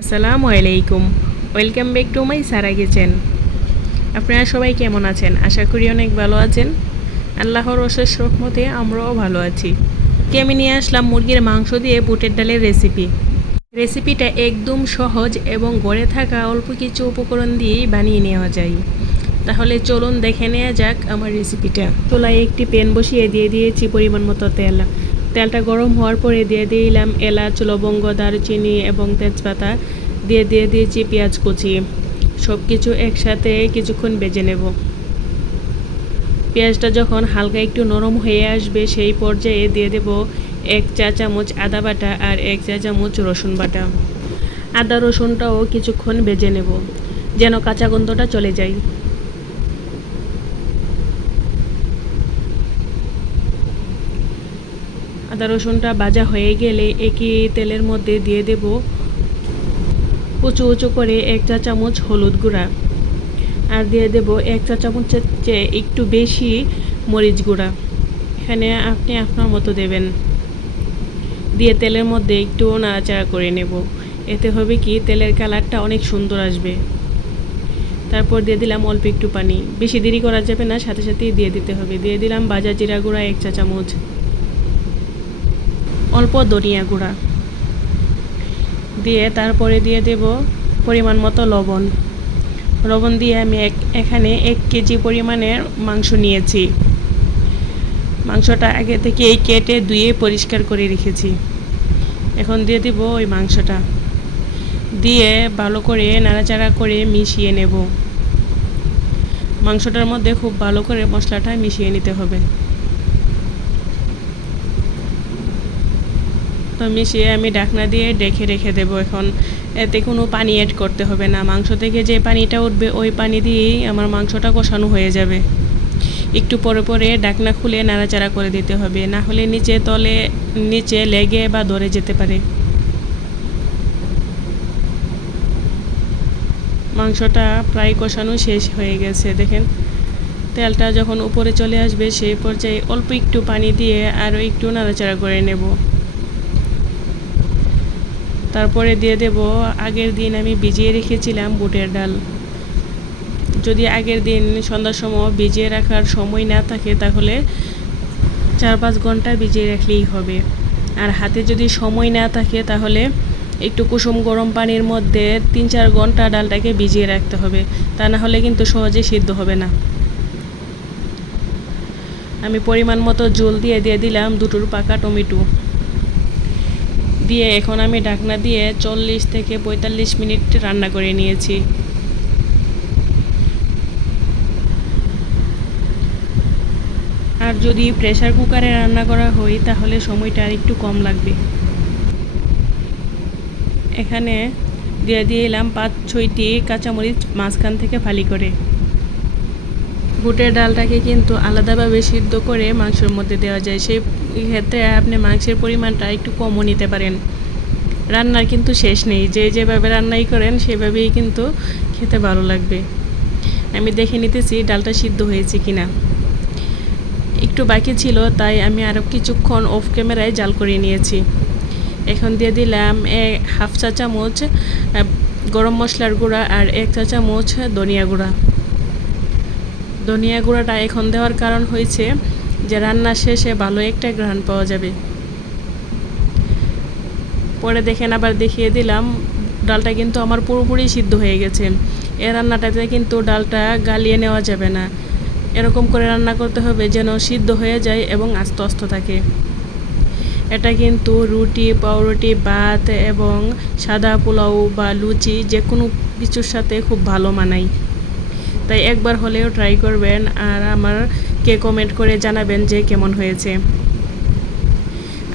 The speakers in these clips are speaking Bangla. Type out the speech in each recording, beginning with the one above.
আসসালামু আলাইকুম। Welcome back to my Sara kitchen. আপনারা সবাই কেমন আছেন? আশা করি অনেক ভালো আছেন। আল্লাহর অশেষ রহমতে আমরাও ভালো আছি। আমি নিয়ে আসলাম মুরগির মাংস দিয়ে বুটের ডালের রেসিপিটা একদম সহজ এবং ঘরে থাকা অল্প কিছু উপকরণ দিয়েই বানিয়ে নেওয়া যায়। তাহলে চলুন দেখে নেওয়া যাক আমার রেসিপিটা। চুলায় একটি প্যান বসিয়ে দিয়ে দিয়েছি পরিমাণ মতো তেল। তেলটা গরম হওয়ার পরে দিয়ে দিলাম এলাচ, লবঙ্গ, দারুচিনি এবং তেজপাতা। দিয়ে দিয়েছি পেঁয়াজ কুচি। সব কিছু একসাথে কিছুক্ষণ ভেজে নেব। পেঁয়াজটা যখন হালকা একটু নরম হয়ে আসবে সেই পর্যায়ে দিয়ে দেব 1 চা চামচ আদা বাটা আর 1 চা চামচ রসুন বাটা। আদা রসুনটাও কিছুক্ষণ ভেজে নেব যেন কাঁচা গন্ধটা চলে যায়। আদা রসুনটা ভাজা হয়ে গেলে একই তেলের মধ্যে দিয়ে দেব উঁচু উঁচু করে 1 চা চামচ হলুদ গুঁড়া আর দিয়ে দেব 1 চা চামচের চেয়ে একটু বেশি মরিচ গুঁড়া। এখানে আপনি আপনার মতো দেবেন। দিয়ে তেলের মধ্যে একটু নাড়াচাড়া করে নেব। এতে হবে কি তেলের কালারটা অনেক সুন্দর আসবে। তারপর দিয়ে দিলাম অল্প একটু পানি। বেশি দেরি করা যাবে না, সাথে সাথেই দিয়ে দিতে হবে। দিয়ে দিলাম ভাজা জিরা গুঁড়া 1 চা চামচ, অল্প ধনিয়া গুঁড়া দিয়ে তারপরে দিয়ে দেব পরিমাণ মতো লবণ দিয়ে আমি এখানে 1 কেজি পরিমাণের মাংস নিয়েছি। মাংসটা আগে থেকে কেটে ধুয়ে পরিষ্কার করে রেখেছি। এখন দিয়ে দেব ওই মাংসটা, দিয়ে ভালো করে নাড়াচাড়া করে মিশিয়ে নেব। মাংসটার মধ্যে খুব ভালো করে মশলাটা মিশিয়ে নিতে হবে। তো মিশিয়ে আমি ঢাকনা দিয়ে ঢেকে রেখে দেবো। এখন এতে কোনো পানি অ্যাড করতে হবে না। মাংস থেকে যে পানিটা উঠবে ওই পানি দিয়েই আমার মাংসটা কষানো হয়ে যাবে। একটু পরে পরে ঢাকনা খুলে নাড়াচাড়া করে দিতে হবে, না হলে নিচে লেগে বা ধরে যেতে পারে। মাংসটা প্রায় কষানো শেষ হয়ে গেছে। দেখেন তেলটা যখন উপরে চলে আসবে সেই পর্যায়ে অল্প একটু পানি দিয়ে আরও একটু নাড়াচাড়া করে নেব। তারপরে দিয়ে দেব আগের দিন আমি ভিজিয়ে রেখেছিলাম বুটের ডাল। যদি আগের দিন সন্ধ্যার সময় ভিজিয়ে রাখার সময় না থাকে তাহলে 4-5 ঘন্টা ভিজিয়ে রাখলেই হবে। আর হাতে যদি সময় না থাকে তাহলে একটু কুসুম গরম পানির মধ্যে 3-4 ঘন্টা ডালটাকে ভিজিয়ে রাখতে হবে, তা না হলে কিন্তু সহজে সিদ্ধ হবে না। আমি পরিমাণ মতো জল দিয়ে দিলাম 2 পাকা টমেটো দিয়ে এখন আমি ঢাকনা দিয়ে 40 থেকে 45 মিনিট রান্না করে নিয়েছি। আর যদি প্রেসার কুকারে রান্না করা হয় তাহলে সময়টা আর একটু কম লাগবে। এখানে দিয়ে দিলাম 5-6টি কাঁচামরিচ মাঝখান থেকে ফালি করে। বুটের ডালটাকে কিন্তু আলাদাভাবে সিদ্ধ করে মাংসের মধ্যে দেওয়া যায়। সেই ক্ষেত্রে আপনি মাংসের পরিমাণটা একটু কমও নিতে পারেন। রান্নার কিন্তু শেষ নেই, যেভাবে রান্নাই করেন সেভাবেই কিন্তু খেতে ভালো লাগবে। আমি দেখে নিতেছি ডালটা সিদ্ধ হয়েছে কিনা। একটু বাকি ছিল তাই আমি আরও কিছুক্ষণ অফ ক্যামেরায় জাল করে নিয়েছি। এখন দিয়ে দিলাম 1/2 চা চামচ গরম মশলার গুঁড়া আর 1 চা চামচ ধনিয়া গুঁড়াটা এখন দেওয়ার কারণ হয়েছে যে রান্নার শেষে ভালো একটা ঘ্রাণ পাওয়া যাবে। পরে দেখেন আবার দেখিয়ে দিলাম ডালটা কিন্তু আমার পুরোপুরি সিদ্ধ হয়ে গেছে। এই রান্নাটাতে কিন্তু ডালটা গালিয়ে নেওয়া যাবে না, এরকম করে রান্না করতে হবে যেন সিদ্ধ হয়ে যায় এবং আস্তে আস্তে থাকে। এটা কিন্তু রুটি, পাউরুটি, ভাত এবং সাদা পোলাও বা লুচি যে কোনো কিছুর সাথে খুব ভালো মানায়। তাই একবার হলেও ট্রাই করবেন আর আমাকে কমেন্ট করে জানাবেন যে কেমন হয়েছে।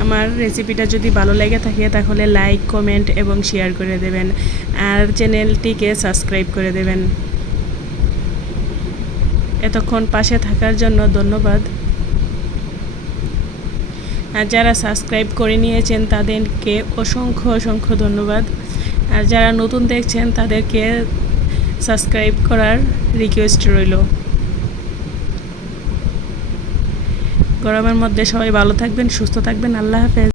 আমার রেসিপিটা যদি ভালো লেগে থাকে তাহলে লাইক, কমেন্ট এবং শেয়ার করে দেবেন আর চ্যানেলটিকে সাবস্ক্রাইব করে দেবেন। এতক্ষণ পাশে থাকার জন্য ধন্যবাদ। আর যারা সাবস্ক্রাইব করে নিয়েছেন তাদেরকে অসংখ্য ধন্যবাদ। আর যারা নতুন দেখছেন তাদেরকে সাবস্ক্রাইব করার রিকোয়েস্ট রইল। গরমের মধ্যে সবাই ভালো থাকবেন, সুস্থ থাকবেন। আল্লাহ হাফেজ।